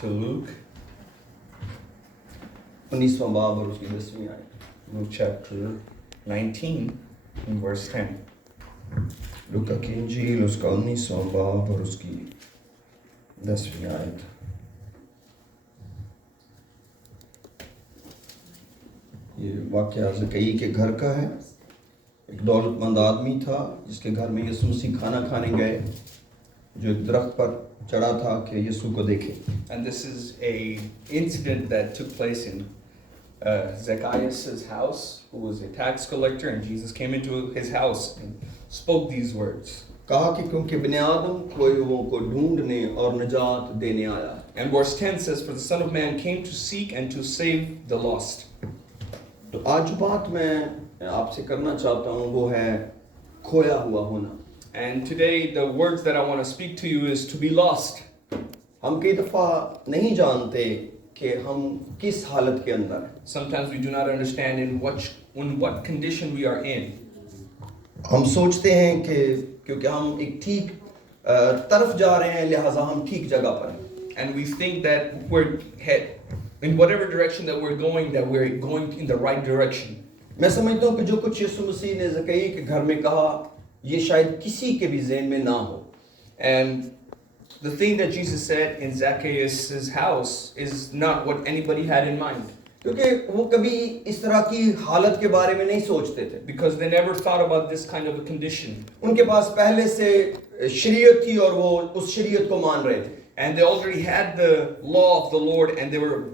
to Luke 19वां बाब और उसकी 10वीं आयत। Luke chapter 19 and verse 10. लूका की इंजील उसका 19वां बाब और उसकी 10वीं आयत। ये वाक़या ज़कई के घर का है। एक दौलतमंद आदमी था जिसके घर में यीशु मसीह खाना खाने गए, जो एक दरख्त पर चढ़ा था कि यीशु को देखे। And this is a incident that took place in Zacchaeus' house, who was a tax collector, and Jesus came into his house and spoke these words. कहा कि क्योंकि बिन आदम खोए हुओं को ढूंढने और निजात देने आया। And verse 10 says, "For the Son of Man came to seek and to save the lost." तो आज जो बात मैं आपसे करना चाहता हूँ वो है खोया हुआ होना। And today the words that I want to speak to you is to be lost. हम कई दफ़ा नहीं जानते कि हम किस हालत के अंदर हैं। Sometimes we do not understand in what condition we are in. हम सोचते हैं कि क्योंकि हम एक ठीक तरफ जा रहे हैं लिहाजा हम ठीक जगह पर हैं। And we think that we're in whatever direction that we're going in the right direction. मैं समझता हूँ कि जो कुछ यीशु मसीह ने ज़कई के घर में कहा ये शायद किसी के भी ज़हन में ना हो। And the thing that Jesus said in Zacchaeus' house is not what anybody had in mind, क्योंकि वो कभी इस तरह की हालत के बारे में नहीं सोचते थे। because they never thought about this kind of a condition. उनके पास पहले से शरीयत थी और वो उस शरीयत को मान रहे थे। And they already had the law of the Lord, and they were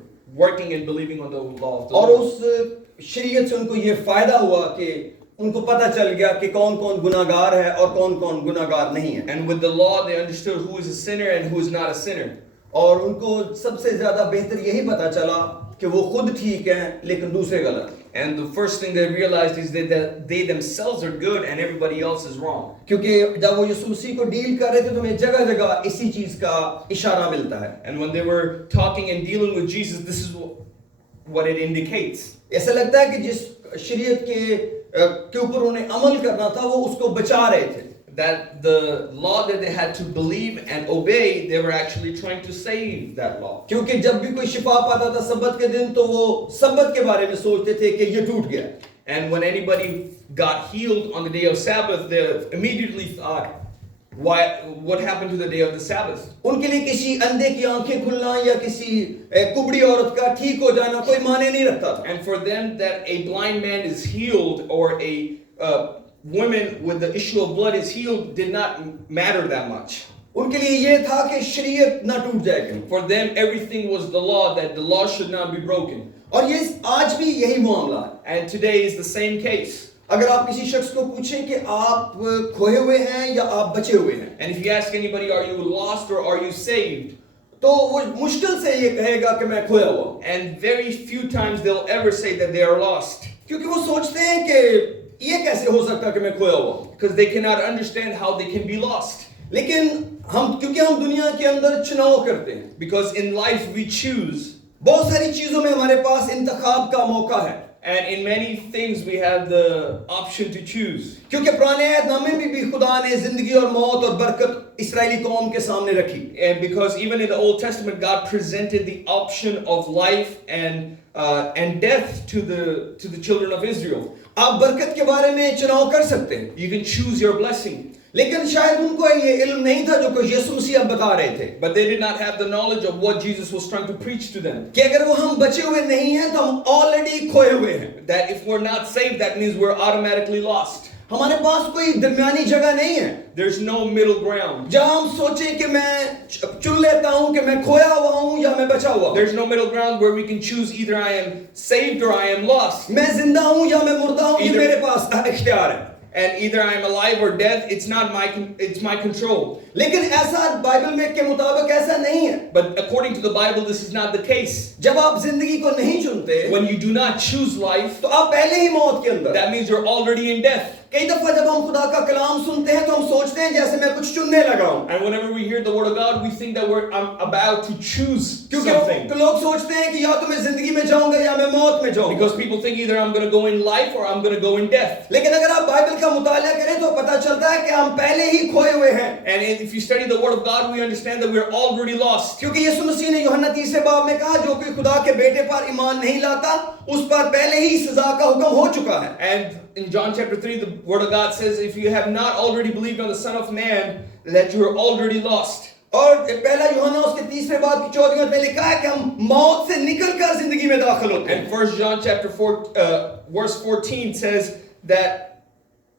working and believing on the law of the और Lord. उस शरीयत से उनको ये फायदा हुआ कि उनको पता चल गया कि कौन कौन गुनाहगार है और कौन कौन गुनाहगार नहीं है। And with the law, they understood who is a sinner and who is not a sinner. और उनको सबसे ज्यादा बेहतर यही पता चला कि वो खुद ठीक हैं लेकिन दूसरे गलत। And the first thing they realized is that they themselves are good and everybody else is wrong. क्योंकि जब वो यीशु मसीह को डील कर रहे थे तो हमें जगह जगह इसी चीज का इशारा मिलता है। And when they were talking and dealing with Jesus, this is what it indicates. ऐसा लगता है कि जिस शरीयत के ऊपर उन्हें अमल करना था वो उसको बचा रहे थे। That the law that they had to believe and obey, they were actually trying to save that law. क्योंकि जब भी कोई शिफा पाता था सब्बत के दिन तो वो सब्बत के बारे में सोचते थे कि ये टूट गया। And when anybody got healed on the day of Sabbath, they immediately thought, what happened to the day of the Sabbath? उनके लिए किसी अंधे की आंखें खुलना या किसी कुबड़ी औरत का ठीक हो जाना कोई माने नहीं रखता था। And for them, that a blind man is healed or a woman with the issue of blood is healed did not matter that much. उनके लिए ये था कि शरीयत ना टूट जाए कहीं। For them, everything was the law, that the law should not be broken. और ये आज भी यही मामला है। And today is the same case. अगर आप किसी शख्स को पूछें कि आप खोए हुए हैं या आप बचे हुए हैं, And if you ask anybody, are you lost or are you saved? तो वो मुश्किल से ये कहेगा कि मैं खोया हुआ हूं। And very few times they'll ever say that they are lost. क्योंकि वो सोचते हैं कि ये कैसे हो सकता कि मैं खोया हुआ हूं। Because they cannot understand how they can be lost. लेकिन क्योंकि हम दुनिया के अंदर चुनाव करते हैं, Because in life we choose. बहुत सारी चीजों में हमारे पास इंतखाब का मौका है। And in many things we have the option to choose. क्योंकि पुराने अहदनामे में भी खुदा ने जिंदगी और मौत और बरकत इस्राएली कौम के सामने रखी। And because even in the Old Testament, God presented the option of life and death to the children of Israel. आप बरकत के बारे में चुनाव कर सकते हैं, You can choose your blessing. लेकिन शायद उनको ये इल्म नहीं था जो कुछ यीशु मसीह अब बता रहे थे But they did not have the knowledge of what Jesus was trying to preach to them. कि अगर वो हम बचे हुए नहीं हैं तो हम ऑलरेडी खोए हुए हैं। That if we're not saved, that means we're automatically lost. हमारे पास कोई दरमियानी जगह नहीं है There's no middle ground. जहां हम सोचें कि मैं चुन लेता हूं कि मैं खोया हुआ हूं या मैं बचा हुआ हूं। There's no middle ground where we can choose either I am saved or I am lost. मैं जिंदा हूं या मैं मुर्दा हूं, ये Either- मेरे पास इख्तियार है। And either I am alive or death, it's my control. लेकिन ऐसा बाइबल में के मुताबिक ऐसा नहीं है। But according to the Bible, this is not the case. जब आप जिंदगी को नहीं चुनते When you do not choose life, तो आप पहले ही मौत के अंदर। that means you're already in death. कई दफा जब हम खुदा का कलाम सुनते हैं तो हम सोचते हैं जैसे मैं कुछ चुनने लगा हूं, And whenever we hear the word of God, we think that I'm about to choose क्योंकि something. लोग सोचते हैं कि या तो मैं जिंदगी में जाऊंगा या मैं मौत में जाऊंगा। Because people think either I'm going to go in life or I'm going to go in death. लेकिन अगर आप बाइबल का मुताला करें तो पता चलता है कि हम पहले ही खोए हुए हैं, And if you study the word of God, we understand that we're already lost. क्योंकि यीशु मसीह ने यूहन्ना 30 बाब में कहा, जो कोई खुदा के बेटे पर ईमान नहीं लाता उस पर पहले ही सजा का हुक्म हो चुका है। And in John chapter 3, the word of God says, if you have not already believed on the Son of Man, that you are already lost. और पहला यूहन्ना उसके 30 बाब की 14 में लिखा है कि हम मौत से निकलकर जिंदगी में दाखिल होते हैं। And 1 John chapter 4, verse 14 says that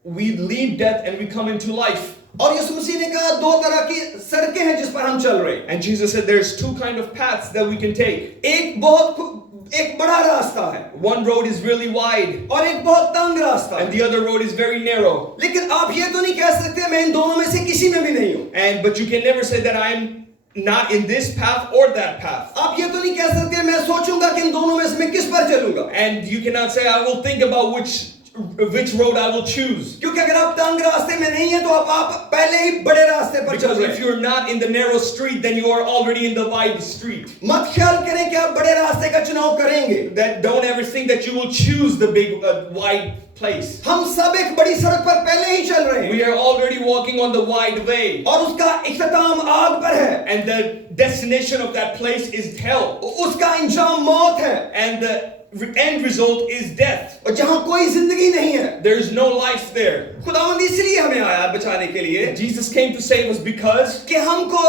we leave death and we come into life. और यीशु मसीह ने कहा दो तरह की सड़कें हैं जिस पर हम चल रहे हैं। And Jesus said there's two kind of paths that we can take. एक बड़ा रास्ता है, One road is really wide और एक बहुत तंग रास्ता and है। the other road is very narrow. लेकिन आप ये तो नहीं कह सकते मैं इन दोनों में से किसी में भी नहीं हूँ। But you can never say that I'm not in this path or that path. आप ये तो नहीं कह सकते मैं सोचूंगा कि इन दोनों में से मैं किस पर चलूंगा। And you cannot say I will think about which road I will choose. क्योंकि अगर आप तंग रास्ते में नहीं है तो आप पहले ही बड़े रास्ते पर चल Because रहे if हैं। you're not in the narrow street, then you are already in the wide street. मत ख्याल करें कि आप बड़े रास्ते का चुनाव करेंगे। That don't ever think that you will choose the big wide place. हम सब एक बड़ी सड़क पर पहले ही चल रहे हैं। We are already walking on the wide way. और उसका इख्तिताम आग पर है। And the destination of that place is hell. उसका अंजाम मौत है। And the end result is death. और जहां कोई जिंदगी नहीं है। There is no life there. खुदावंद इसलिए हमें आया बचाने के लिए Jesus came to save us because कि हमको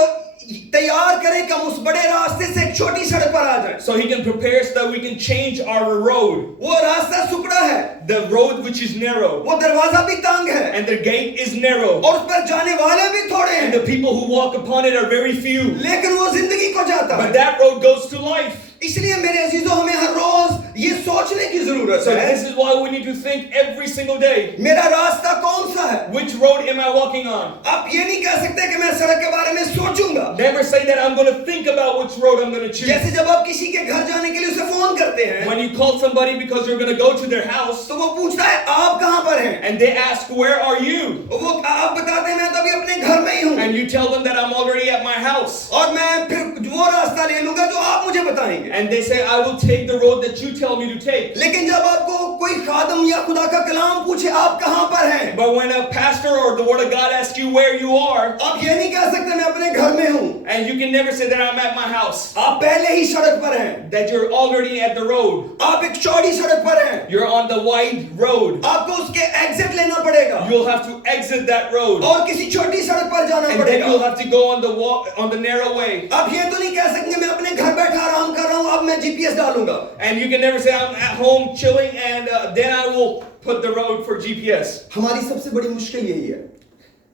तैयार करें कि हम उस बड़े रास्ते से एक छोटी सड़क पर आ जाएं। so he can prepare us that we can change our road. वो रास्ता सुकड़ा है, The road which is narrow. वो दरवाजा भी तंग है, And the gate is narrow. और उस पर जाने वाले भी थोड़े And हैं, the people who walk upon it are very few. लेकिन वो जिंदगी को जाता But है। that road goes to life. इसलिए मेरे अजीजों हमें हर रोज ये सोचने की जरूरत So है, this is why we need to think every single day. मेरा रास्ता कौन सा है। Which road am I walking on? आप ये नहीं कह सकते कि मैं सड़क के बारे में सोचूंगा। Never say that I'm going to think about which road I'm going to choose. जैसे जब आप किसी के घर जाने के लिए उसे फोन करते हैं When you call somebody because you're going to go to their house तो वो पूछता है आप कहां पर हैं, and they ask, where are you? वो आप बताते हैं मैं तो अभी अपने घर में ही हूं, And you tell them that I'm already at my house. और मैं फिर वो रास्ता ले लूंगा जो आप मुझे बताएंगे। And they say, I will take the road that you tell me to take. लेकिन जब आपको कोई खादम या खुदा का कलाम पूछे आप कहां पर हैं, But when a pastor or the word of God asks you where you are, आप ये नहीं कह सकते मैं अपने घर में हूं, and you can never say that I'm at my house, आप पहले ही सड़क पर हैं, that you're already at the road. आप एक चौड़ी सड़क पर हैं, You're on the wide road. आपको उसके एग्जिट लेना पड़ेगा You'll have to exit that road. और किसी छोटी सड़क पर जाना And then you'll पड़ेगा। have to go on the narrow way. आप ये तो नहीं कह सकेंगे मैं अपने घर बैठा आराम कर रहा हूं अब मैं जीपीएस डालूंगा। And you can never say I'm at home chilling and then I will put the road for GPS. हमारी सबसे बड़ी मुश्किल यही है,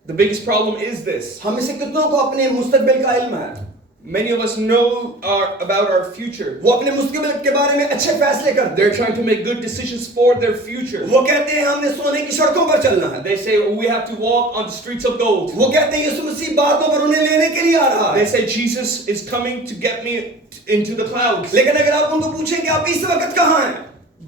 The biggest problem is this. हम में से कितनों को अपने मुस्तकबिल का इल्म है, Many of us know about our future. वो अपने मुस्तकबिल के बारे में अच्छे फैसले करते हैं, They're trying to make good decisions for their future. वो कहते हैं हमने सोने की सड़कों पर चलना है, They say we have to walk on the streets of gold. वो कहते हैं यीशु मसीह बातों पर उन्हें लेने के लिए आ रहा They है। say Jesus is coming to get me into the clouds. लेकिन अगर आप उनको पूछें कि आप इस वक्त कहाँ हैं,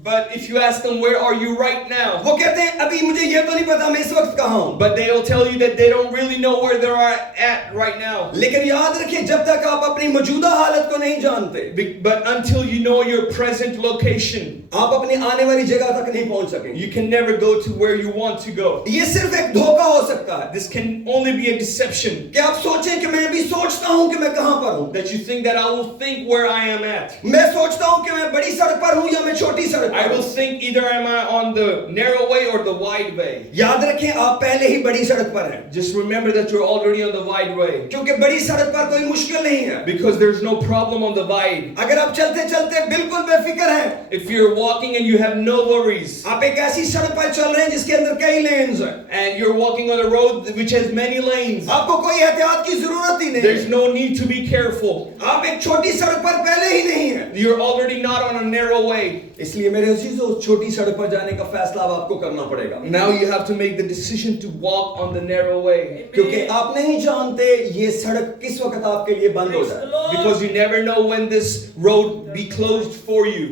But if you ask them, where are you right now? वो कहते हैं अभी मुझे ये तो नहीं पता मैं इस वक्त कहाँ हूँ। But they'll tell you that they don't really know where they are at right now. लेकिन याद रखिए जब तक आप अपनी मौजूदा हालत को नहीं जानते, But until you know your present location, आप अपनी आने वाली जगह तक नहीं पहुंच सकेंगे। you can never go to where you want to go. ये सिर्फ एक धोखा हो सकता है This can only be a deception. कि आप सोचें कि मैं अभी सोचता हूँ कि मैं कहाँ पर हूँ, That you think that I will think where I am at. मैं सोचता हूँ कि मैं बड़ी सड़क पर हूँ या मैं छोटी सड़क I पर will हूँ। think either am I on the narrow way or the wide way. याद रखें आप पहले ही बड़ी सड़क पर हैं, Just remember that you're already on the wide way. क्योंकि बड़ी सड़क पर कोई मुश्किल नहीं है। Because there's no problem on the wide. अगर आप चलते चलते बिल्कुल बेफिक्र हैं, If you're walking and you have no worries, आप एक ऐसी सड़क पर चल रहे हैं जिसके अंदर कई लेन्स हैं, and you're walking on a road which has many lanes, आपको कोई एहतियात की जरूरत ही नहीं there's है। no need to be careful. आप एक छोटी सड़क पर पहले ही नहीं हैं, You're already not on a narrow way. इसलिए मेरे अजीजों उस छोटी सड़क पर जाने का फैसला अब आपको करना पड़ेगा, Now you have to make the decision to walk on the narrow way. क्योंकि आप नहीं जानते ये सड़क किस वक्त आपके लिए बंद हो जाए। Because you never know when this road be closed for you.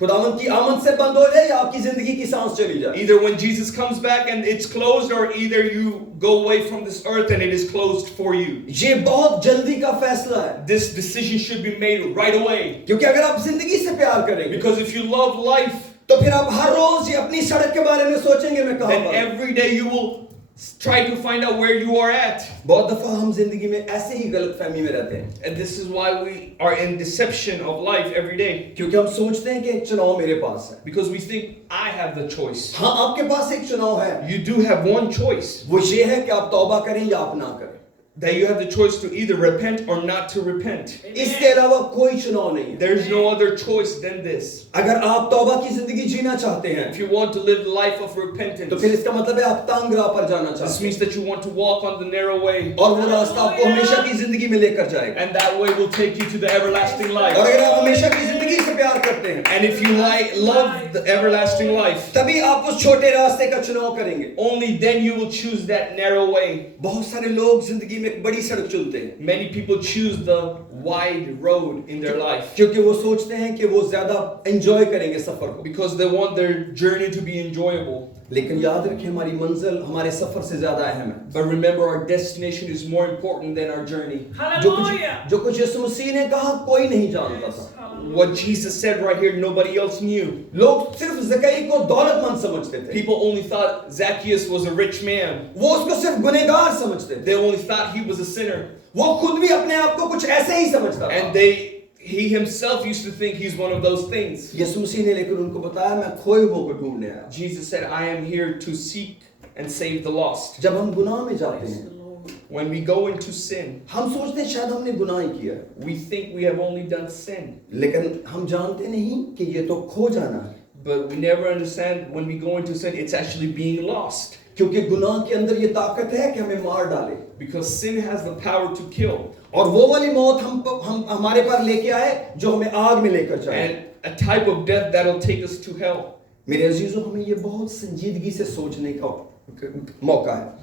खुदावंद की आमद से बंद हो जाए या आपकी जिंदगी की सांस चली जाए. Either when Jesus comes back and it's closed, or either you go away from this earth and it is closed for you. ये बहुत जल्दी का फैसला है. This decision should be made right away. क्योंकि अगर आप जिंदगी से प्यार करेंगे, Because if you love life, तो फिर आप हर रोज ये अपनी सड़क के बारे में सोचेंगे मैं कहां then पर. every day you will try to find out where you are at. बहुत दफा हम जिंदगी में ऐसे ही गलतफहमी में रहते हैं. And this is why we are in deception of life every day. क्योंकि हम सोचते हैं कि एक चुनाव मेरे पास है. Because we think I have the choice. हाँ, आपके पास एक चुनाव है. You do have one choice. वो ये है कि आप तौबा करें या आप ना करें. That you have the choice to either repent or not to repent. इसके अलावा कोई चुनाव नहीं है. There is no other choice than this. अगर आप तौबा की जिंदगी जीना चाहते हैं, If you want to live the life of repentance, तो फिर इसका मतलब है आप तांग राह पर जाना this चाहते हैं. means that you want to walk on the narrow way. और वो रास्ता आपको हमेशा की जिंदगी में लेकर जाएगा. And that way will take you to the everlasting और life. अगर आप हमेशा की जिंदगी से प्यार करते हैं, And if you love the everlasting life, तभी आप उस छोटे रास्ते का चुनाव करेंगे. only then you will choose that narrow way. बहुत सारे लोग जिंदगी में एक बड़ी सड़क चुनते हैं, Many people choose the wide road in their life क्योंकि वो सोचते हैं कि वो ज्यादा एंजॉय करेंगे सफर को. because they want their journey to be enjoyable. लेकिन याद रखें, हमारी मंजिल हमारे सफर से ज्यादा अहम है. But remember, our destination is more important than our journey. जो कुछ यीशु मसीह ने कहा कोई नहीं जानता था. What Jesus said right here, nobody else knew. लोग सिर्फ ज़कई को दौलतमंद समझते थे. People only thought Zacchaeus was a rich man. वो उसको सिर्फ गुनहगार समझते थे. They only thought he was a sinner. वो खुद भी अपने आप को कुछ ऐसे ही समझता था. And he himself used to think he's one of those things. यीशु मसीह ने लेकर उनको बताया, मैं खोए हुओं को ढूंढने आया. Jesus said, I am here to seek and save the lost. जब हम गुनाह में जाते हैं, When we go into sin, हम सोचते हैं शायद हमने गुनाह ही किया है. we think we have only done sin. लेकिन हम जानते नहीं कि ये तो खो जाना है. But we never understand when we go into sin, it's actually being lost. क्योंकि गुनाह के अंदर ये ताकत है कि हमें मार डाले. Because sin has the power to kill. और वो वाली मौत हम हमारे पास लेके आए जो हमें आग में लेकर जाए. And a type of death that'll take us to hell. मेरे अजीजों, हमें ये बहुत संजीदगी से सोचने का मौका है.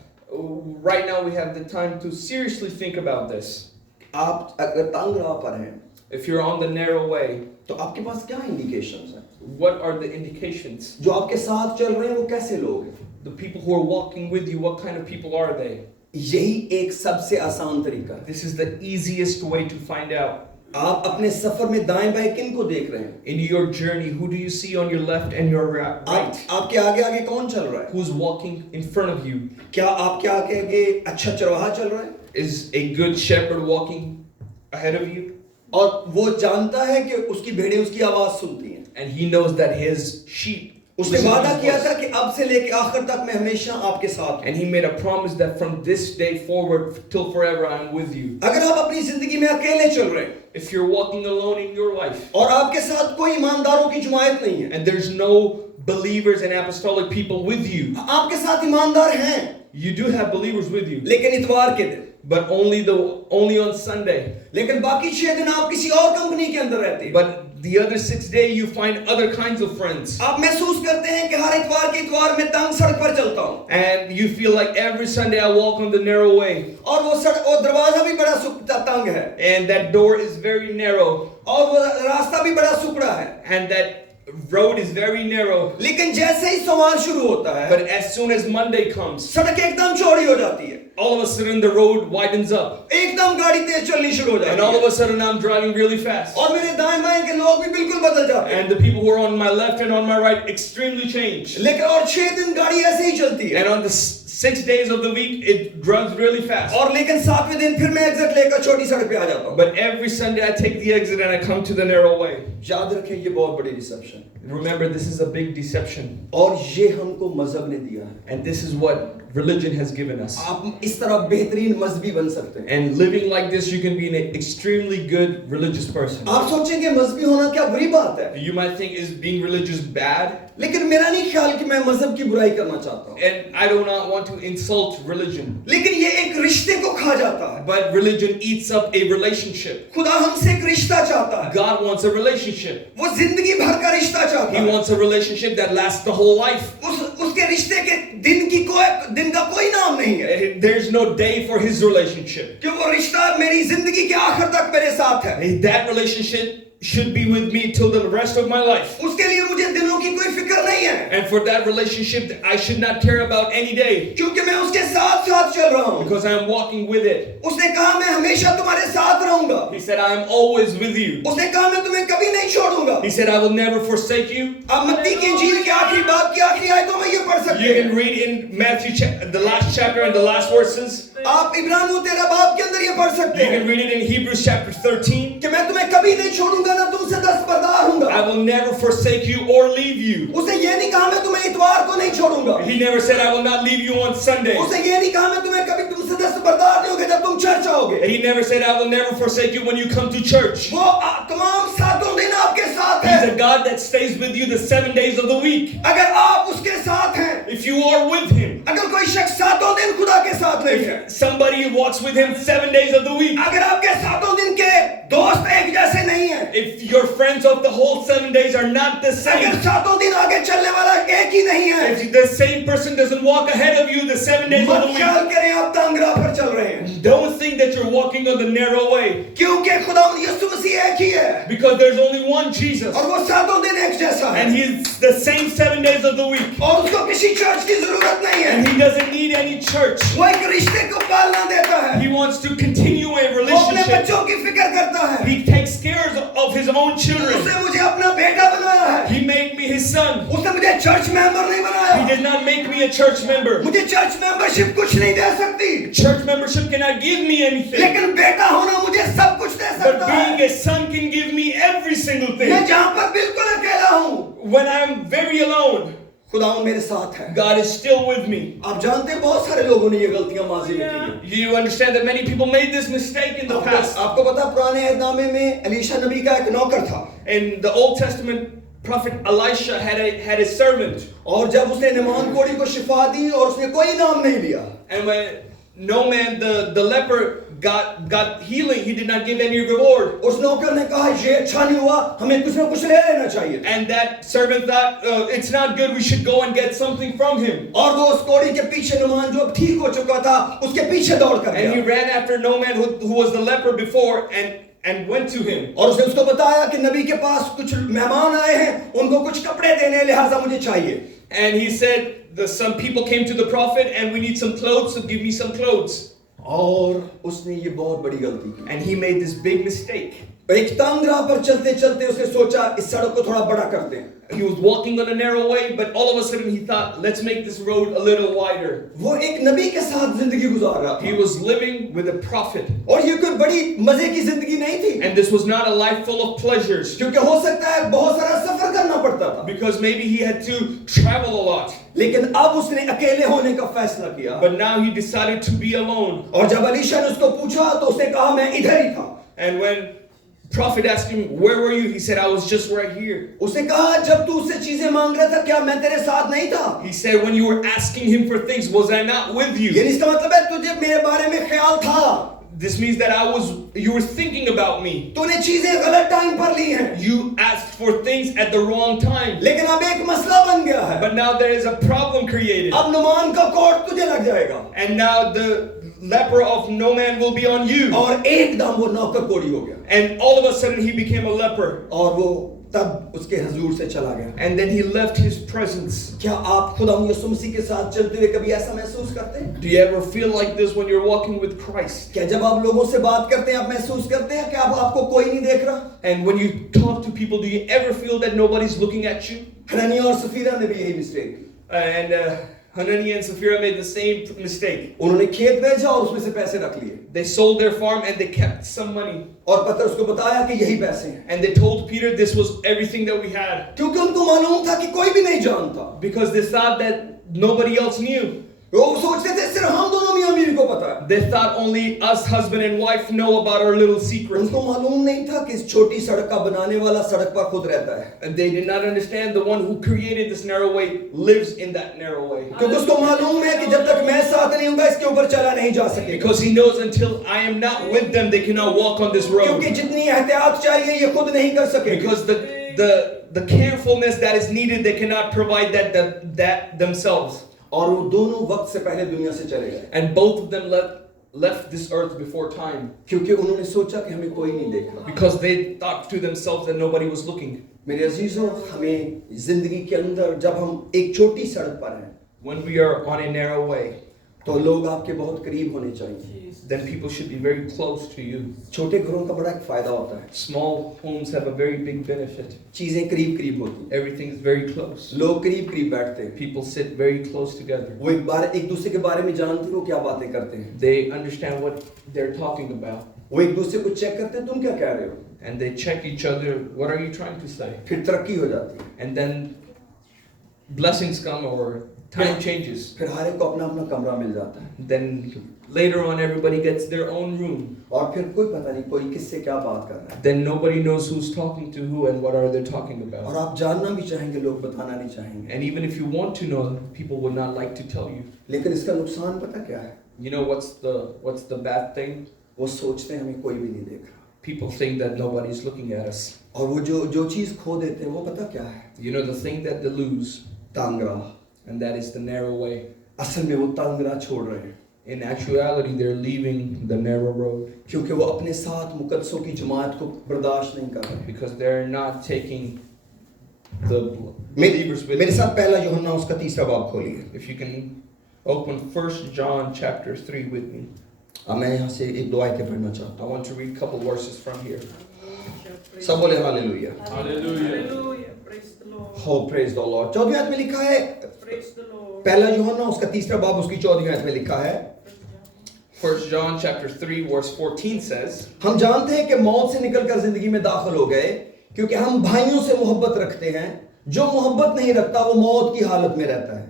Right now we have the time to seriously think about this. आप अगर तंग राह पर हैं, If you're on the narrow way, तो आपके पास क्या इंडिकेशंस हैं? what are the indications? जो आपके साथ चल रहे हैं वो कैसे लोग हैं? The people who are walking with you, what kind of people are they? यही एक सबसे आसान तरीका है. This is the easiest way to find out. आप अपने सफर में दाएं बाएं किन को देख रहे हैं? In your journey, who do you see on your left and your right? आपके आगे आगे कौन चल रहा है? Who's walking in front of you? क्या आपके आगे आगे अच्छा चरवाहा चल रहा है? Is a good shepherd walking ahead of you? और वो जानता है कि उसकी भेड़ें उसकी आवाज सुनती हैं. And he knows that his sheep. उसने वादा किया था कि अब से लेके आखिर तक मैं हमेशा आपके साथ हूं. And he made a promise that from this day forward till forever I'm with you. अगर आप अपनी जिंदगी में अकेले चल रहे हैं, If you're walking alone in your life, और आपके साथ कोई ईमानदारों की जमायत नहीं है, and there's no believers and apostolic people with you, आपके साथ ईमानदार हैं, you do have believers with you, लेकिन इतवार के दिन, but only on Sunday. लेकिन बाकी 6 दिन आप किसी और कंपनी के अंदर रहते हैं. But the other 6 days you find other kinds of friends. आप महसूस करते हैं कि हर इतवार के इतवार में तंग सड़क पर चलता हूं. And you feel like every Sunday I walk on the narrow way. और वो सड़क और दरवाजा भी बड़ा तंग है. And that door is very narrow. और वो रास्ता भी बड़ा सुकड़ा है. And that road is very narrow. लेकिन जैसे ही सोमवार शुरू होता है, But as soon as Monday comes, सड़क एकदम चौड़ी हो जाती है. all of a sudden the road widens up. एकदम गाड़ी तेज चलनी शुरू हो And जाती all है. of a sudden I'm driving really fast. और मेरे दाएं बाएं के लोग भी बिल्कुल बदल जाते हैं. And the people who are on my left and on my right extremely change. लेकिन और 6 दिन गाड़ी ऐसे ही चलती है. And on the 6 days of the week, it runs really fast. और लेकिन 7वें दिन फिर मैं एग्जिट लेकर छोटी सड़क पे आ जाता हूँ. But every Sunday I take the exit and I come to the narrow way. याद रखें, ये बहुत बड़ी dissipation. Remember, this is a big deception. और ये हमको मजहब ने दिया है. And this is what religion has given us. आप इस तरह बेहतरीन मजहबी बन सकते हैं. And living like this, you can be an extremely good religious person. आप सोचेंगे मजहबी होना क्या बुरी बात है? You might think, is being religious bad? लेकिन मेरा नहीं ख्याल कि मैं मजहब की बुराई करना चाहता हूँ. And I do not want to insult religion. लेकिन ये एक रिश्ते को खा जाता है. But religion eats up a relationship. खुदा हमसे एक रिश्ता चाहता है. God wants a relationship. वो जिंदगी भर का रिश्ता चाहता He है. wants a relationship that lasts the whole life. उसके रिश्ते के दिन का कोई नाम नहीं है। There's no day for his relationship. कि वो रिश्ता मेरी जिंदगी के आखिर तक मेरे साथ है। That relationship should be with me till the rest of my life. उसके लिए मुझे दिनों की कोई फिक्र नहीं है। And for that relationship, I should not care about any day. क्योंकि मैं उसके साथ साथ चल रहा हूँ। Because I am walking with it. उसने कहा मैं हमेशा तुम्हारे साथ रहूंगा। He said, I am always with you. उसने कहा मैं तुम्हें कभी नहीं छोड़ूंगा। He said, I will never forsake you. अब मत्ती की इंजील के आखिरी बाब की आखिरी आयतों में ये पढ़ सकते You हैं। can read in Matthew, the last chapter and the last verses. आप इब्रानियों 13 बाब के अंदर ये पढ़ सकते You हैं can read it in Hebrews chapter 13. कि मैं तुम्हें कभी नहीं छोड़ूंगा ना तुमसे दस्तबरदार हूंगा। I will never forsake you or leave you. उसे ये नहीं कहा मैं तुम्हें इतवार को नहीं छोड़ूंगा। He never said, I will not leave you on Sunday. उसे ये नहीं कहा मैं तुम्हें कभी तुमसे दस्तबरदार नहीं होगा जब तुम चर्च आओगे। He never said, I will never forsake you when you come to church. वो तमाम सातों दिन आपके साथ है। He's a God that stays with you the 7 days of the week. अगर आप उसके साथ हैं, If you are with him, अगर कोई शख्स सातों दिन खुदा के साथ नहीं है, somebody walks with him 7 days of the week. अगर आपके सातों दिन के दोस्त एक जैसे नहीं है, If your friends of the whole 7 days are not the अगर same, सातों दिन आगे चलने वाला एक ही नहीं है, if the same person doesn't walk ahead of you the 7 days of मत the week, ख्याल करें आप तांगरा पर चल रहे हैं। don't think that you're walking on the narrow way. क्योंकि खुदा यीशु मसीह एक ही है Because there's only one Jesus. और वो सातों दिन एक जैसा है And he's the same 7 days of the week. और उसको किसी चर्च की जरूरत नहीं है। And he doesn't need any church. वो एक रिश्ते को पालना देता है। He wants to continue a वो अपने relationship. बच्चों की फिक्र करता है। He takes care of his own children. उसने मुझे अपना बेटा बनाया है। He made me his son. उसने मुझे चर्च मेंबर नहीं He बनाया। did not make me a church member. मुझे चर्च मेंबरशिप कुछ नहीं दे सकती, Church membership cannot give me anything. लेकिन बेटा होना मुझे सब कुछ दे But सकता being है। a son can give me every single मैं thing. जहाँ पर बिल्कुल अकेला हूँ, When I'm very alone, खुदा मेरे साथ है। God is still with me. आप जानते हैं बहुत सारे लोगों ने ये गलतियां माजी में की हैं। You understand that many people made this mistake in the past. आपको पता है पुराने अहदनामे में एलीशा नबी का एक नौकर था In the Old Testament, Prophet Elisha had a servant. और जब उसने नमान कोड़ी को शिफा दी और उसने कोई नाम नहीं लिया, And when Naaman, the leper, got healing, he did not give any reward. उस नौकर ने कहा ये अच्छा नहीं हुआ, हमें कुछ ना कुछ ले लेना चाहिए। And that servant thought, it's not good, we should go and get something from him. और वो उस कोड़ी के पीछे नमान जो अब ठीक हो चुका था उसके पीछे दौड़ कर And he गया ran after Naaman, who was the leper before, and went to him. और उसने उसको बताया कि नबी के पास कुछ मेहमान आए हैं, उनको कुछ कपड़े देने लिहाजा मुझे चाहिए। And he said, some people came to the prophet and we need some clothes, so give me some clothes. और उसने ये बहुत बड़ी गलती की। And he made this big mistake. एक तंग राह पर चलते चलते उसने सोचा इस सड़क को थोड़ा बड़ा कर दें। He was walking on a narrow way, but all of a sudden he thought, let's make this road a little wider. वो एक नबी के साथ जिंदगी गुजार रहा He था was living with a prophet. और ये कोई बड़ी मजे की जिंदगी नहीं थी, And this was not a life full of pleasures. क्योंकि हो सकता है बहुत सारा सफर करना पड़ता था, Because maybe he had to travel a lot. लेकिन अब उसने अकेले होने का फैसला किया। But now he decided to be alone. और जब अलीशा ने उसको पूछा तो उसने कहा मैं इधर ही था। And when prophet asked him, where were you? He said, I was just right here. उसने कहा जब तू उससे चीजें मांग रहा था क्या मैं तेरे साथ नहीं था? He said, when you were asking him for things, was I not with you? यानी इसका मतलब है तुझे मेरे बारे में ख्याल था, This means that you were thinking about me. तूने चीजें गलत टाइम पर ली हैं, You asked for things at the wrong time. लेकिन अब एक मसला बन गया है। But now there is a problem created. अब नुमान का कोट तुझे लग जाएगा And now the leper of Naaman will be on you. और एकदम वो नौकर कोड़ी हो गया And all of a sudden he became a leper. और वो तब उसके हुजूर से चला गया। And then he left his presence. क्या आप खुदा यीशु मसीह के साथ चलते हुए कभी ऐसा महसूस करते हैं? Do you ever feel like this when you're walking with Christ? क्या जब आप लोगों से बात करते हैं आप महसूस करते हैं कि आपको कोई नहीं देख रहा? And when you talk to people, do you ever feel that nobody's looking at you? Hananiah और सफीरा ने भी यही मिस्टेक की। And Hananiah and Sapphira made the same mistake. उन्होंने खेत बेचा और उसमें से पैसे रख लिए They sold their farm and they kept some money. और पतरस को बताया कि यही पैसे हैं, And they told Peter this was everything that we had. क्योंकि उनको मालूम था कि कोई भी नहीं जानता। Because they thought that nobody else knew. वो सोचते थे सिर्फ हम दोनों मियां बीवी को पता है। They thought only us, husband and wife, know about our little secret. उनको मालूम नहीं था कि इस छोटी सड़क का बनाने वाला सड़क पर खुद रहता है, And they did not understand the one who created this narrow way lives in that narrow way. क्योंकि उसको मालूम है कि जब तक मैं साथ नहीं होऊंगा इसके ऊपर चला नहीं जा सकेगा। Because he knows until I am not with them, they cannot walk on this road. क्योंकि जितनी एहतियात चाहिए ये खुद नहीं कर सकेगा। Because the carefulness that is needed, they cannot provide that themselves. और वो दोनों वक्त से पहले दुनिया से चले गए, And both of them left this earth before time क्योंकि उन्होंने सोचा कि हमें कोई नहीं देख रहा। because they thought to themselves that nobody was looking. मेरे अजीजों, हमें जिंदगी के अंदर जब हम एक छोटी सड़क पर हैं, When we are on a narrow way, तो लोग आपके बहुत करीब होने चाहिए। then people should be very close to you. छोटे घरों का बड़ा एक फायदा होता है, Small homes have a very big benefit. चीजें करीब करीब होती हैं, Everything is very close. लोग करीब करीब बैठते हैं, People sit very close together. वो एक दूसरे के बारे में जानते हो क्या बातें करते हैं, They understand what they're talking about. वो एक दूसरे को चेक करते हैं तुम क्या कह रहे हो, And they check each other, what are you trying to say? फिर तरक्की हो जाती है, And then blessings come or time changes. फिर हर एक को अपना अपना कमरा मिल जाता है, Then later on everybody gets their own room. और फिर कोई पता नहीं कोई किससे क्या बात कर रहा है, Then nobody knows who's talking to who and what are they talking और about. आप जानना भी चाहेंगे, लोग बताना नहीं चाहेंगे, And even if you want to know, people would not like to tell you. लेकिन इसका नुकसान पता क्या है, You know what's the bad thing? वो सोचते हैं हमें कोई भी नहीं देख रहा, People think that nobody's looking at us. और वो जो चीज खो देते हैं वो पता क्या है, You know the thing that they lose, तंग राह, and that is the narrow way. असल में वो तंग राह छोड़ रहे हैं, In actuality, they're leaving the narrow road क्योंकि वो अपने साथ मुकद्दसों की जमात को बर्दाश्त नहीं कर रहे। because they're not taking the believers with मेरे them. साथ पहला यूहन्ना उसका तीसरा बाब खोलिए। If you can open 1 John chapter 3 with me. अब मैं यहाँ से एक दो आयतें पढ़ना चाहता I want to read a couple verses from here. हूँ। सब बोले hallelujah. Hallelujah. Praise the Lord. हो प्रेज द लॉर्ड। 14वीं आयत में लिखा है, Praise the Lord. पहला यूहन्ना उसका तीसरा बाब उसकी 14वीं आयत में लिखा है, 1 John chapter 3 verse 14 says, हम जानते हैं कि मौत से निकलकर जिंदगी में दाखिल हो गए क्योंकि हम भाइयों से मोहब्बत रखते हैं, जो मोहब्बत नहीं रखता वो मौत की हालत में रहता है।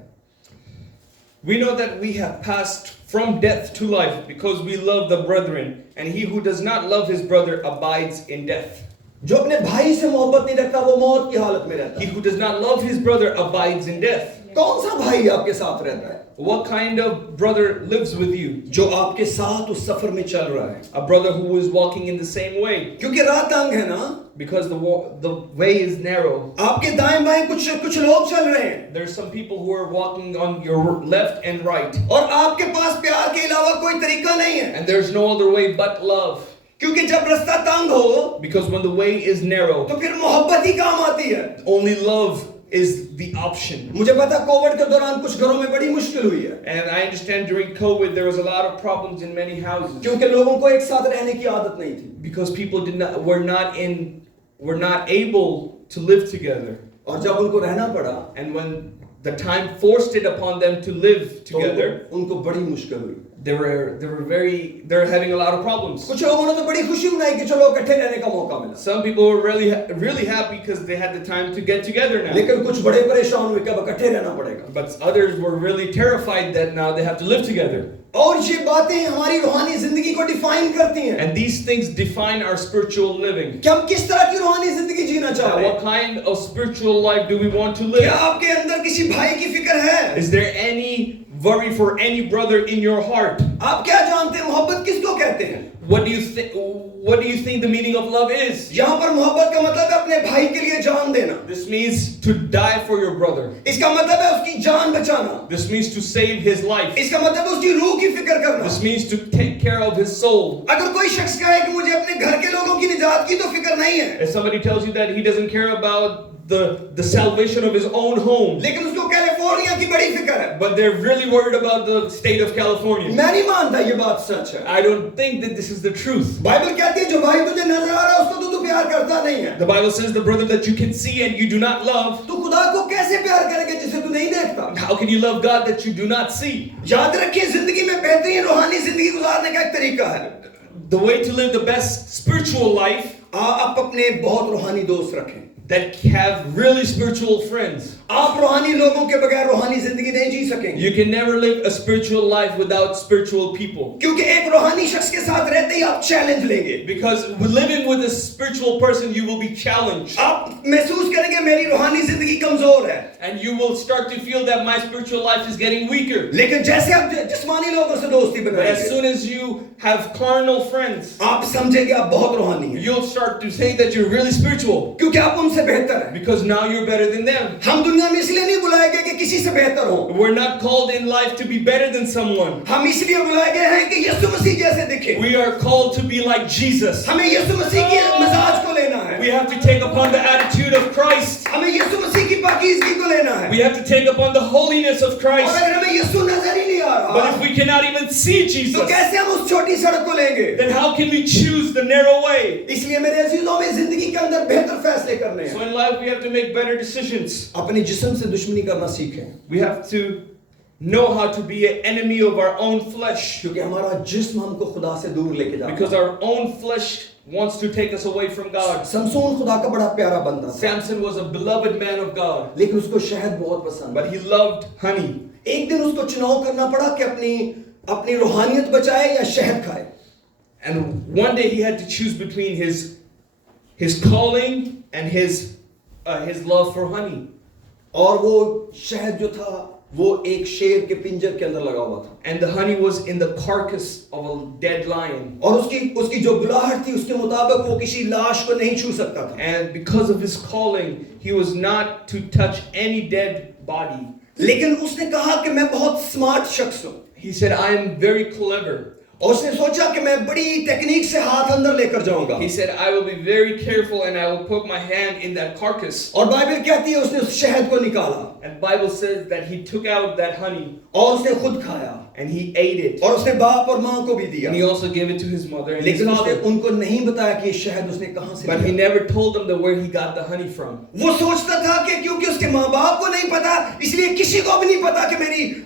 we know that we have passed from death to life because we love the brethren, and he who does not love his brother abides in death. जो अपने भाई से मोहब्बत नहीं रखता वो मौत की हालत में रहता He है। who does not love his brother abides in death. कौन सा भाई आपके साथ रहता है What kind of brother lives with you? जो आपके साथ उस सफर में चल रहा है? A brother who is walking in the same way, क्योंकि राह तंग है ना, because the way is narrow. आपके दाएं बाएं कुछ लोग चल रहे हैं, There's some people who are walking on your left and right, और आपके पास प्यार के अलावा कोई तरीका नहीं है, and there's no other way but love. क्योंकि जब रास्ता तंग हो Because when the way is narrow, तो फिर मोहब्बत ही काम आती है। only love is the option. मुझे पता कोविड के दौरान कुछ घरों में बड़ी मुश्किल हुई है, And I understand during COVID there was a lot of problems in many houses क्योंकि लोगों को एक साथ रहने की आदत नहीं थी, because people were not able to live together. और जब उनको रहना पड़ा And when the time forced it upon them to live तो together, उनको बड़ी मुश्किल हुई। they were having a lot of problems. कुछ लोगों ने तो बड़ी खुशी मनाई कि चलो इकट्ठे रहने का मौका मिला, Some people were really happy because they had the time to get together now. लेकिन कुछ बड़े परेशान हुए कि अब इकट्ठे रहना पड़ेगा। But others were really terrified that now they have to live together. और ये बातें हमारी रूहानी जिंदगी को डिफाइन करती हैं And these things define our spiritual living. कि हम किस तरह की रूहानी जिंदगी जीना चाह Now, रहे what हैं। kind of spiritual life do we want to क्या live? आपके अंदर किसी भाई की फिक्र है? Is there any worry for any brother in your heart? आप क्या जानते हैं मोहब्बत किसको कहते हैं? What do you think the meaning of love is? यहाँ पर मोहब्बत का मतलब है अपने भाई के लिए जान देना। This means to die for your brother. इसका मतलब है उसकी जान बचाना। This means to save his life. इसका मतलब है उसकी रूह की फिक्र करना। This means to take care of his soul. अगर कोई शख्स कहे कि मुझे अपने घर के लोगों की निजात की तो फिक्र नहीं है, If somebody tells you that he doesn't care about the salvation of his own home, लेकिन उसको कैलिफोर्निया की बड़ी फिक्र है, but they're really worried about the state of California. मैं नहीं मानता ये बात सच है। I don't think that this is the truth. Bible कहती है जो भाई तुझे नजर आ रहा है उसको तो तू प्यार करता नहीं है। The Bible says the brother that you can see and you do not love. तू खुदा को कैसे प्यार करेगा जिसे तू नहीं देखता? How can you love God that you do not see? याद रखिए जिंदगी में बेहतरीन रूहानी जिंदगी गुजारने का एक तरीका है। The way to live the best spiritual life, आप अपने बहुत रूहानी दोस्त रखें, that have really spiritual friends. आप रूहानी लोगों के बगैर रूहानी जिंदगी नहीं जी सकेंगे, You can never live a spiritual life without spiritual people. क्योंकि एक रूहानी शख्स के साथ रहते ही आप चैलेंज लेंगे। Because living with a spiritual person, you will be challenged. आप महसूस करेंगे मेरी रूहानी जिंदगी कमजोर है, And you will start to feel that my spiritual life is getting weaker. लेकिन जैसे आप जिस्मानी लोगों से दोस्ती But as बनाएंगे, soon as you have carnal friends, आप समझेंगे आप बहुत रूहानी हैं, you'll start to say that you're really spiritual. क्योंकि आप उनसे उनसे बेहतर है। because now you're better than them. हम दुनिया में इसलिए नहीं बुलाए गए कि किसी से बेहतर हो, We're not called in life to be better than someone. हम इसलिए बुलाए गए हैं कि यीशु मसीह जैसे दिखे। We are called to be like Jesus. हमें यीशु मसीह की मिजाज को लेना है, We have to take upon the attitude of Christ. हमें यीशु मसीह की पाकीज़गी को लेना है। We have to take upon the holiness of और Christ. अगर हमें यीशु नजर ही नहीं आ But रहा, if we cannot even see तो Jesus, कैसे हम उस छोटी सड़क को लेंगे? then how can we choose the narrow way? इसलिए मेरे अजीजों में जिंदगी के अंदर बेहतर फैसले करने So हैं। in life we have to make better decisions. अपने जिस्म से दुश्मनी करना सीखें, We have to know how to be an enemy of our own flesh. क्योंकि हमारा जिस्म हमको खुदा से दूर लेके जाता Because है। our own flesh wants to take us away from God. Samson खुदा का बड़ा प्यारा बंदा था, Samson was a beloved man of God, लेकिन उसको शहद बहुत पसंद but था। he loved honey. एक दिन उसको चुनाव करना पड़ा कि अपनी रूहानियत बचाए या शहद खाए। And one day he had to choose between his calling and his love for honey. और वो शहद जो था वो एक शेर के पिंजर के अंदर लगा हुआ था, And the honey was in the carcass of a dead lion. और उसकी जो बुलाहट थी उसके मुताबिक वो किसी लाश को नहीं छू सकता था। And because of his calling, he was not to touch any dead body. लेकिन उसने कहा कि मैं बहुत स्मार्ट शख्स हूँ, He said, I am very clever. और उसने सोचा कि मैं बड़ी टेक्निक से हाथ अंदर लेकर जाऊंगा। He said, I will be very careful and I will put my hand in that carcass. और बाइबल कहती है उसने उस शहद को निकाला And Bible says that he took out that honey और उसने खुद खाया and he ate it. और उसने बाप और माँ को भी दिया, And he also gave it to his mother and his लेकिन उसने father. उनको नहीं बताया कि ये शहद उसने कहाँ से But he लिया। never told them that where he got the honey from. वो सोचता था कि क्योंकि उसके माँ बाप को नहीं पता, इसलिए किसी को भी नहीं पता कि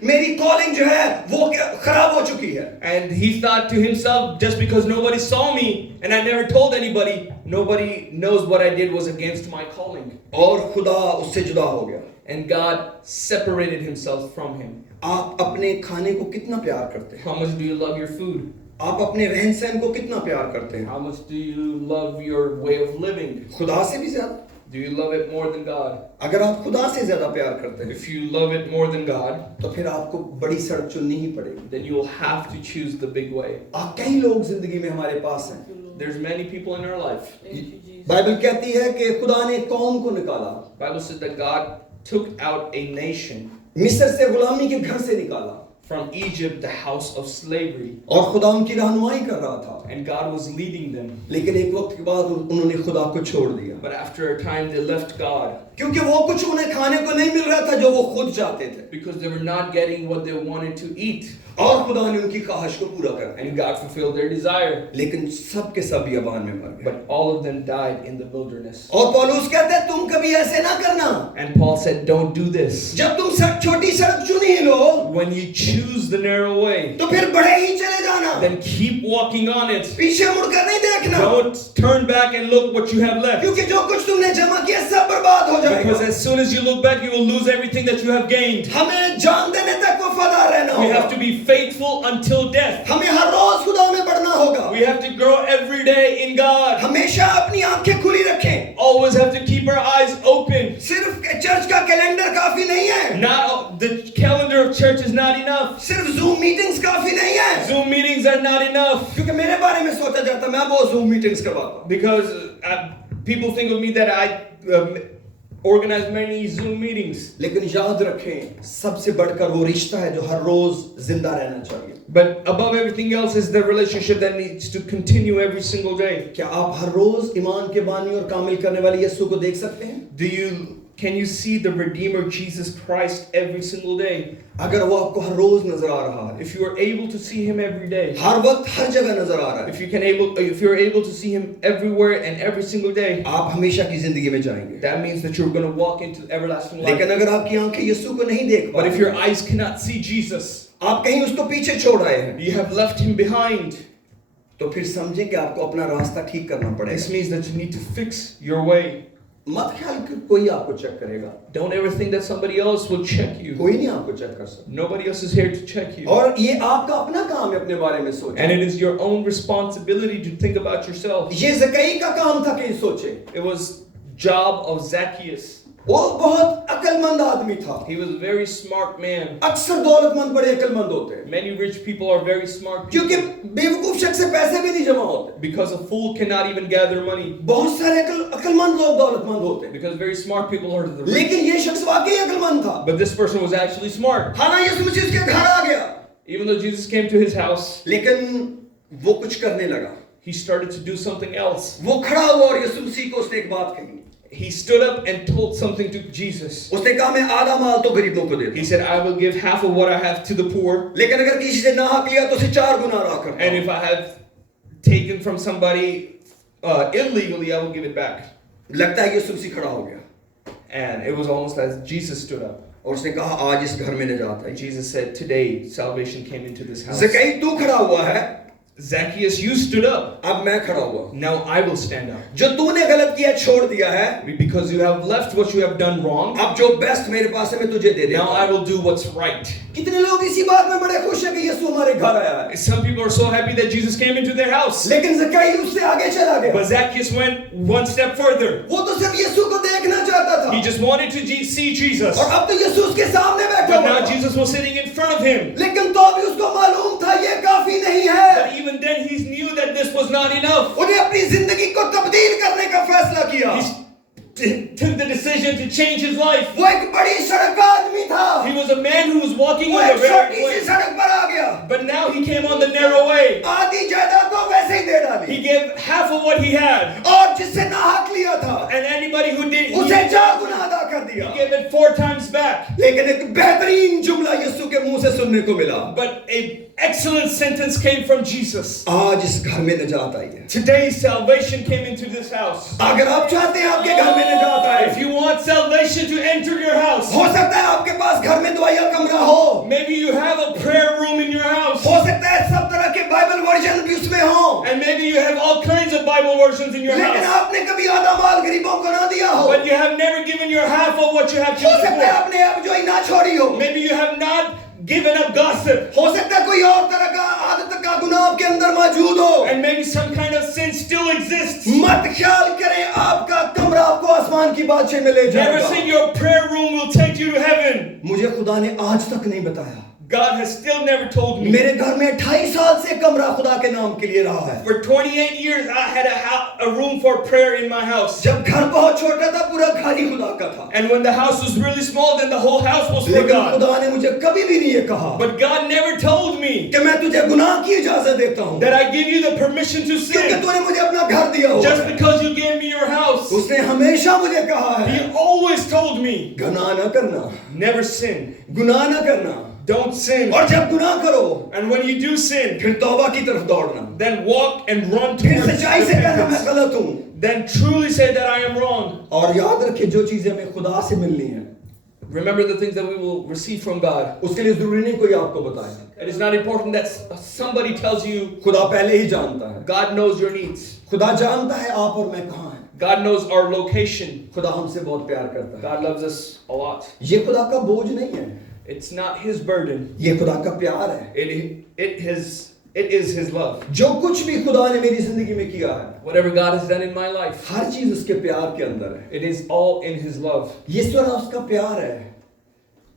मेरी कॉलिंग जो है वो खराब हो चुकी है। And he thought to himself, just because nobody saw me and I never told anybody, nobody knows what I did was against my calling. और खुदा उससे जुदा हो गया। And God separated himself from him. आप अपने खाने को कितना प्यार करते हैं? How much do you love your food? आप अपने रहन सहन को कितना प्यार करते हैं? How much do you love your way of living? खुदा से भी ज्यादा? Do you love it more than God? अगर आप खुदा से ज्यादा प्यार करते हैं If you love it more than God, तो फिर आपको बड़ी सड़क चुननी ही पड़ेगी। then you will have to choose the big way. कई लोग जिंदगी में हमारे पास हैं। There's many people in our life. Thank you, Jesus. Bible कहती है कि खुदा ने कौम को निकाला, Bible says that God took out a nation मिस्र से गुलामी के घर से निकाला, from Egypt, the house of slavery, और खुदा उनकी रहनुमाई कर रहा था। and God was leading them. लेकिन एक वक्त के बाद उन्होंने खुदा को छोड़ दिया, But after a time, they left God क्योंकि वो कुछ उन्हें खाने को नहीं मिल रहा था जो वो खुद चाहते थे, because they were not getting what they wanted to eat, और खुदा ने उनकी ख्वाहिश को पूरा कर दिया। and God fulfilled their desire. लेकिन सब के सब बियाबान में मर गए। But all of them died in the wilderness. और पौलुस कहते हैं तुम कभी ऐसे ना करना, And Paul said, don't do this. जब तुम छोटी सड़क चुन ही लो When you choose the narrow way, तो फिर बड़े ही चले जाना, then keep walking on it. पीछे मुड़कर नहीं देखना, Don't turn back and look what you have left. क्योंकि जो कुछ तुमने जमा किया सब बर्बाद हो जाएगा। Because as soon as you look back, you will lose everything that you have gained. हमें जान देने तक वफादार रहना We होगा, have to be faithful until death. हमें हर रोज खुदा में बढ़ना होगा, We have to grow every day in God. हमेशा अपनी आंखें खुली रखें। Always have to keep our eyes open. सिर्फ चर्च का कैलेंडर काफी नहीं है, Not the calendar of church is not enough. सिर्फ जूम मीटिंग्स काफी नहीं है, Zoom meetings are not enough. क्योंकि मेरे बारे में सोचा जाता है मैं बहुत जूम मीटिंग्स करवाता हूं, Because people think of me that I organize many Zoom meetings. लेकिन याद रखें सबसे बढ़कर वो रिश्ता है जो हर रोज जिंदा रहना चाहिए। But above everything else is the relationship that needs to continue every single day. क्या आप हर रोज ईमान के बानी और कामिल करने वाले यीशु को देख सकते हैं? Can you see the Redeemer Jesus Christ every single day? अगर वो आपको हर रोज नजर आ रहा है, If you are able to see him every day, हर वक्त हर जगह नजर आ रहा है, if you're able to see him everywhere and every single day, आप हमेशा की जिंदगी में जाएंगे। that means that you're going to walk into everlasting लेकिन life. अगर आपकी आंखें यीशु को नहीं देख But पा if your eyes cannot see Jesus, आप कहीं उसको पीछे छोड़ आए हैं, you have left him behind. तो फिर समझें कि आपको अपना रास्ता ठीक करना This पड़ेगा। means that you need to fix your way. मत ख्याल कि कोई आपको चेक करेगा, Don't ever think that somebody else will check you. कोई नहीं आपको चेक कर सकता, Nobody else is here to check you. और ये आपका अपना काम है अपने बारे में सोचें। And it is your own responsibility to think about yourself. ये ज़कई का काम था कि सोचे, It was job of Zacchaeus. वो बहुत अक्लमंद आदमी था। He was a very smart man. अक्सर दौलतमंद बड़े अक्लमंद होते हैं, Many rich people are very smart क्योंकि people बेवकूफ शख्स से पैसे भी नहीं जमा होते। because a fool cannot even gather money. बहुत सारे अक्लमंद लोग दौलतमंद होते हैं, Because very smart people are the rich. लेकिन ये शख्स वाकई अक्लमंद था। But this person was actually smart. हाँ, यीशु मसीह उसके घर आ गया, Even though Jesus came to his house, लेकिन वो कुछ करने लगा। he started to do something else. वो खड़ा हुआ और यीशु मसीह को उसने एक बात कही। He stood up and told something to Jesus. उसने कहा, मैं आधा माल तो गरीबों को दे He दूं, said, I will give half of what I have to the poor. लेकिन अगर किसी से ना हक लिया तो उसे 4 गुना रहा करता And हूं। if I have taken from somebody illegally, I will give it back. लगता है यीशु मसीह खड़ा हो गया And it was almost as Jesus stood up. और उसने कहा, आज इस घर में निजात है। Jesus said, today salvation came into this house. ज़कई तू खड़ा हुआ है, Zacchaeus, you stood up. अब मैं खड़ा हुआ। Now I will stand up. जो तूने गलत किया छोड़ दिया है, Because you have left what you have done wrong, अब जो बेस्ट मेरे पास है मैं तुझे दे now I देता। will do what's right. कितने लोग इसी बात में बड़े खुश हैं कि यीशु हमारे घर आया है, Some people are so happy that Jesus came into their house. लेकिन ज़कई उससे आगे चला गया। But Zacchaeus went one step further. वो तो सिर्फ यीशु को देखना चाहता था, He just wanted to see Jesus. और अब तो यीशु उसके सामने बैठा But हुआ now था। Jesus was sitting in front of him. लेकिन तो भी उसको मालूम था ये काफी नहीं है। But even then he knew that this was not enough. उन्हें अपनी जिंदगी को तब्दील करने का फैसला किया। He took the decision to change his life. वो एक बड़ी सड़क का आदमी था, He was a man who was walking वो on a एक very छोटी सी way. सड़क पर आ गया, But now he came on the narrow way. आधी जायदाद तो वैसे ही दे He डाली, gave half of what he had. और जिससे नाहक लिया था And anybody who did, he उसे 4 गुना अदा कर दिया। gave it 4 times back. लेकिन एक बेहतरीन जुमला यीशु के मुंह से सुनने को मिला, But an excellent sentence came from Jesus. आज इस घर में निजात आई है। Today salvation came into this house. अगर आप चाहते हैं आपके घर में निजात आए, If you want salvation to enter your house, हो सकता है आपके पास घर में दुआया कमरा हो, maybe you have a prayer room in your house. हो सकता है सब तरह के बाइबल वर्जन भी उसमें हो, And maybe you have all kinds of Bible versions in your लेकिन house. आपने कभी आधा माल गरीबों को ना दिया हो। But you have never given your half of what you have to हो सकता है the poor. आपने अब जो ही ना छोड़ी हो, Maybe you have not given up gossip. हो सकता है कोई और तरह का आदत का गुनाह आपके अंदर मौजूद हो। And maybe some kind of sin still exists. मत ख्याल करें आपका कमरा आपको आसमान की बादशाह में ले Never जाएगा। think your prayer room will take you to heaven. मुझे खुदा ने आज तक नहीं बताया। God has still never told me. मेरे घर में 28 साल से कमरा खुदा के नाम के लिए रहा है। For 28 years, I had a room for prayer in my house. जब घर बहुत छोटा था, पूरा घर ही खुदा का था। And when the house was really small, then the whole house was for लेकिन God. खुदा ने मुझे कभी भी नहीं ये कहा But God never told me कि मैं तुझे गुनाह की इजाजत देता हूँ, that I give you the permission to क्योंकि sin तूने मुझे अपना घर दिया हुआ just है। because you gave me your house. उसने हमेशा मुझे कहा है, He always told me, गुनाह न करना, never sin. गुनाह न करना, Don't sin. और जब गुनाह करो And when you do sin, फिर तौबा की तरफ दौड़ना, then walk and run फिर towards सच्चाई से कहना मैं repentance. गलत हूँ, Then truly say that I am wrong. और याद रखिए जो चीजें हमें खुदा से मिलनी है Remember the things that we will receive from God. उसके लिए जरूरी नहीं कोई आपको बताए, It is not important that somebody tells you. खुदा पहले ही जानता है। God knows your needs. खुदा जानता है आप और मैं कहाँ हैं। God knows our location. खुदा हमसे बहुत प्यार करता है। God loves us a lot. ये खुदा का बोझ नहीं है, It's not His burden. ये खुदा का प्यार है। It is His love. जो कुछ भी खुदा ने मेरी जिंदगी में किया है, Whatever God has done in my life, हर चीज उसके प्यार के अंदर है। it is all in His love. ये सारा उसका प्यार है।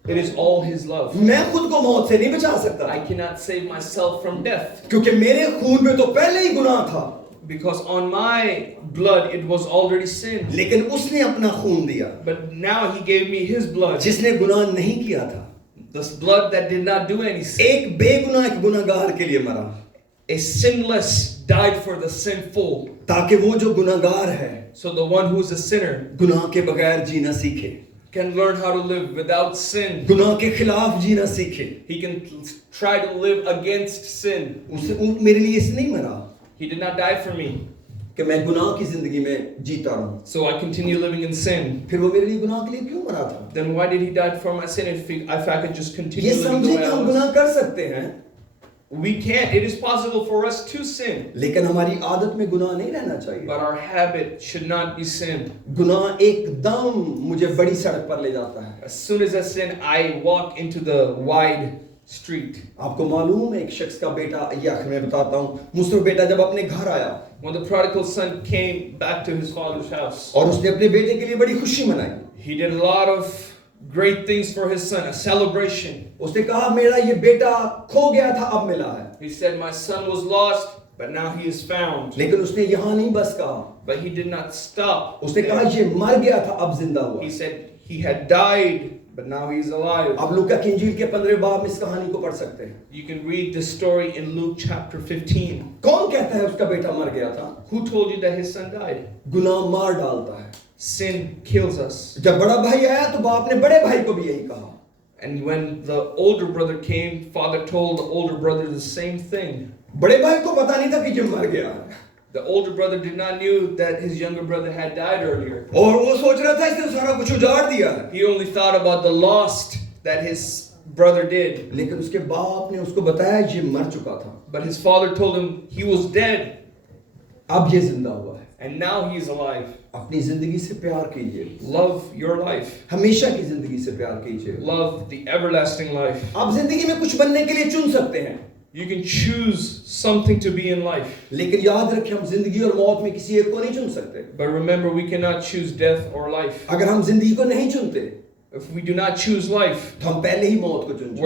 It is all His love. मैं खुद को मौत से नहीं बचा सकता, I cannot save myself from death क्योंकि मेरे खून में तो पहले ही गुनाह था, because on my blood it was already sin. लेकिन उसने अपना खून दिया But now He gave me His blood, जिसने गुनाह नहीं किया था। this blood that did not do any sin. एक बेगुनाह एक गुनाहगार के लिए मरा, A sinless died for the sinful, ताकि वो जो गुनाहगार है so the one who is a sinner गुनाह के बगैर जीना सीखे, can learn how to live without sin. गुनाह के खिलाफ जीना सीखे। He can try to live against sin. मेरे लिए इसलिए नहीं मरा He did not die for me, कि मैं गुनाह की जिंदगी में जीता रहूं। so I continue living in sin. फिर वो मेरे लिए गुनाह के लिए क्यों मरा था? Then why did He die for my sin if I could just continue ये living समझे the कि way I हम was? गुनाह कर सकते हैं, We can't. It is possible for us to sin, लेकिन हमारी आदत में गुनाह नहीं रहना चाहिए। but our habit should not be sin. गुनाह एकदम मुझे बड़ी सड़क पर ले जाता है। As soon as I sin, I walk into the wide street. आपको मालूम है एक शख्स का बेटा, ये आखिर में बताता हूँ, मुसर बेटा जब अपने घर आया When the prodigal son came back to his father's house, और उसने अपने बेटे के लिए बड़ी खुशी मनाई, he did a lot of great things for his son, a celebration. उसने कहा मेरा ये बेटा खो गया था अब मिला है। He said, my son was lost, but now he is found. लेकिन उसने यहाँ नहीं बस कहा, But he did not stop. उसने कहा ये मर गया था अब जिंदा हुआ। He said he had died, but now he's alive. अब लूका की इंजील के 15वें बाब में इस कहानी को पढ़ सकते हैं। You can read this story in Luke chapter 15. कौन कहता है उसका बेटा मर गया था? Who told you that his son died? गुनाह मार डालता है। Sin kills us. जब बड़ा भाई आया तो बाप ने बड़े भाई को भी यही कहा। And when the older brother came, father told the older brother the same thing. बड़े भाई को पता नहीं था कि ये मर गया है। The older brother did not knew that his younger brother had died earlier. और वो सोच रहा था इसने सारा कुछ उजाड़ दिया है। He only thought about the lost that his brother did. लेकिन उसके बाप ने उसको बताया ये मर चुका था, But his father told him he was dead अब ये जिंदा हुआ है। and now he is alive. अपनी जिंदगी से प्यार कीजिए, Love your life. हमेशा की जिंदगी से प्यार कीजिए। Love the everlasting life. आप जिंदगी में कुछ बनने के लिए चुन सकते हैं, You can choose something to be in life. लेकिन याद रखें हम जिंदगी और मौत में किसी एक को नहीं चुन सकते। But remember, we cannot choose death or life. अगर हम जिंदगी को नहीं चुनते If we do not choose life, तो हम पहले ही मौत को चुन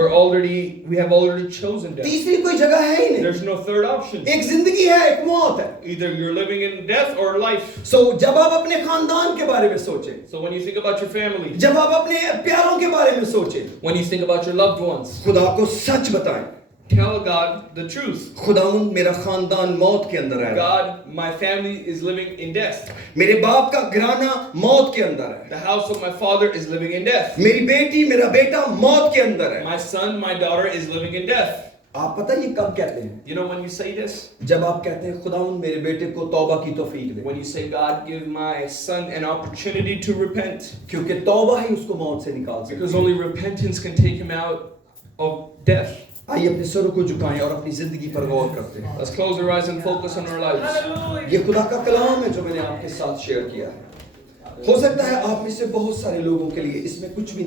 we have already chosen death. तीसरी कोई जगह है ही नहीं। There's no third option. एक जिंदगी है, एक मौत है। Either you're living in death or life. जब आप अपने खानदान के बारे में सोचें, So when you think about your family, जब आप अपने प्यारों के बारे में सोचें, when you think about your loved ones, खुदा को सच बताएं, tell God the truth. खुदावंद मेरा खानदान मौत के अंदर है। God, my family is living in death. मेरे बाप का घराना मौत के अंदर है। The house of my father is living in death. मेरी बेटी मेरा बेटा मौत के अंदर है। My son, my daughter is living in death. आप पता ये कब कहते हैं? You know when you say this? जब आप कहते हैं खुदावंद मेरे बेटे को तौबा की तौफीक दे, When you say, God, give my son an opportunity to repent. क्योंकि तौबा ही उसको मौत से निकाल सकती Because है। only repentance can take him out of death. आइए अपने सरों को झुकाएं और अपनी जिंदगी पर गौर करते हैं। Let's close our eyes and focus on our lives. Hallelujah. ये खुदा का कलाम है जो मैंने आपके साथ शेयर किया है। हो सकता है आप में से बहुत सारे लोगों के लिए इसमें कुछ भी